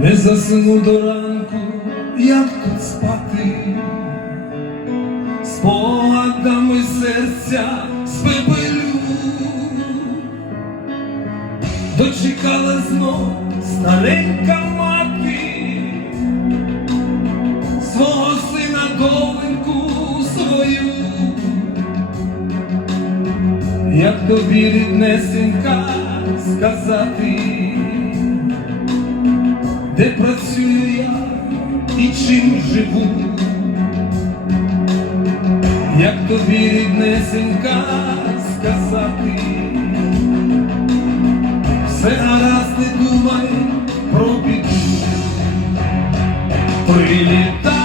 Не засну до ранку, як тут спати, спогадами серця спепелю, дочекала знов старенька мати, свого сина доленьку свою, як тобі ріднесенька сказати де працюю я і чим живу, як тобі ріднесенька сказати, все гаразд не думай про біду, прилітають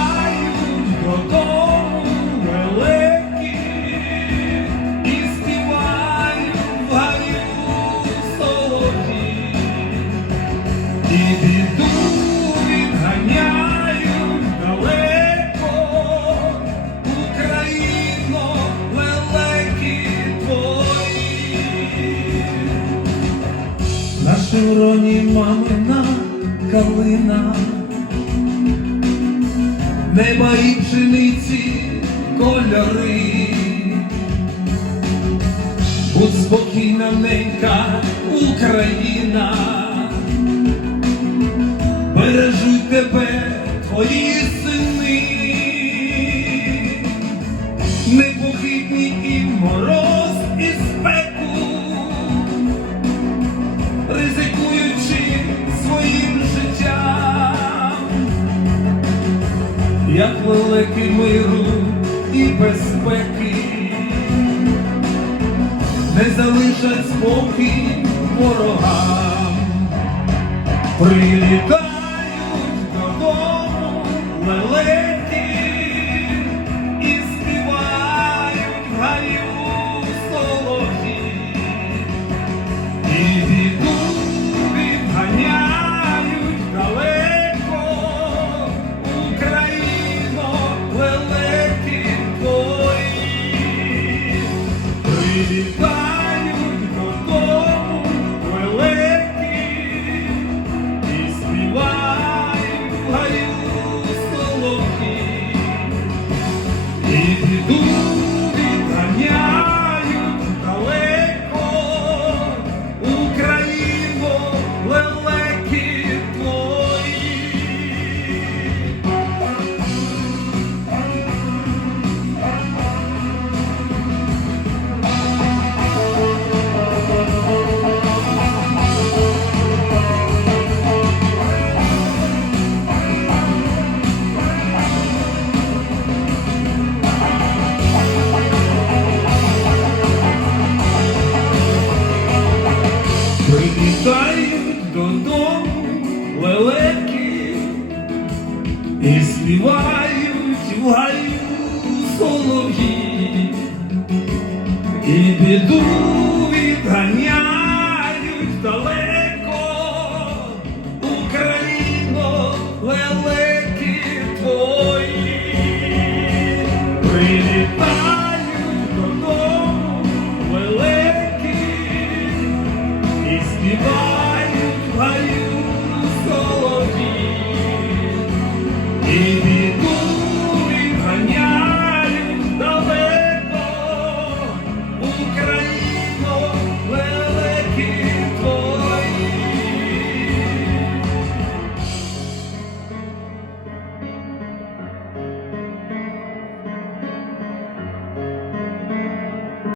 Шевроні мамина калина, неба і пшениці кольори. Будь спокійна, ненька Україна бережуть тебе твої як великий миру і безпеки, не залишать спокій ворогам. Прилітають додому лелеки Прилітають Прилітають додому лелеки і співають в гаю солов'ї, і біду відганяють далеко, Україно, лелеки твої. Прилітають